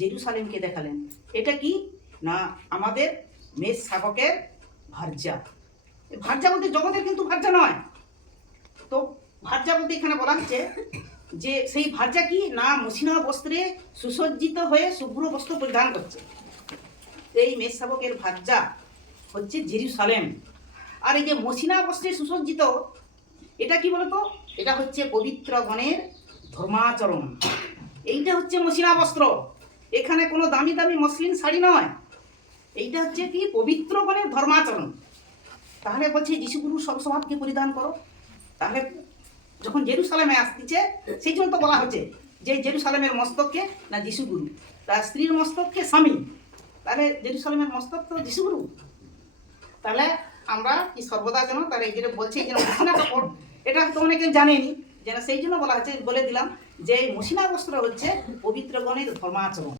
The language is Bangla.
জেরুসালেমকে দেখালেন। এটা কি না আমাদের মেষ শাবকের ভার্যা। ভার্যা বলতে জগতের কিন্তু ভার্যা নয়। তো ভার্যা বলতে এখানে বলা হচ্ছে যে সেই ভার্যা কি না মসিনা বস্ত্রে সুসজ্জিত হয়ে শুভ্র বস্ত্র পরিধান করছে। এই মেষ শাবকের ভার্যা হচ্ছে জেরুসালেম। আর এই যে মসিনা বস্ত্রে সুসজ্জিত, এটা কি বলতো? এটা হচ্ছে পবিত্র গণের ধর্মাচরণ। এইটা হচ্ছে মসিনা বস্ত্র। এখানে কোনো দামি দামি মসলিন শাড়ি নয়, এইটা হচ্ছে কি পবিত্র গণের ধর্মাচরণ। তাহলে বলছে যিশুগুরু সব স্বভাবকে পরিধান করো। তাহলে যখন জেরুসালেমে আসতেছে সেই জন্য তো বলা হচ্ছে যে জেরুসালেমের মস্তককে না যিশুগুরু, তার স্ত্রীর মস্তককে স্বামী। তাহলে জেরুসালেমের মস্তক তো যিশুগুরু। তাহলে আমরা কি সর্বদা যেন তার এই যেটা বলছে যেন মসিনা কাপড়, এটা হয়তো অনেকে জানেনি, যেন সেই জন্য বলা হচ্ছে, বলে দিলাম যে মসিনা বস্ত্র হচ্ছে পবিত্র গণের ধর্মাচরণ।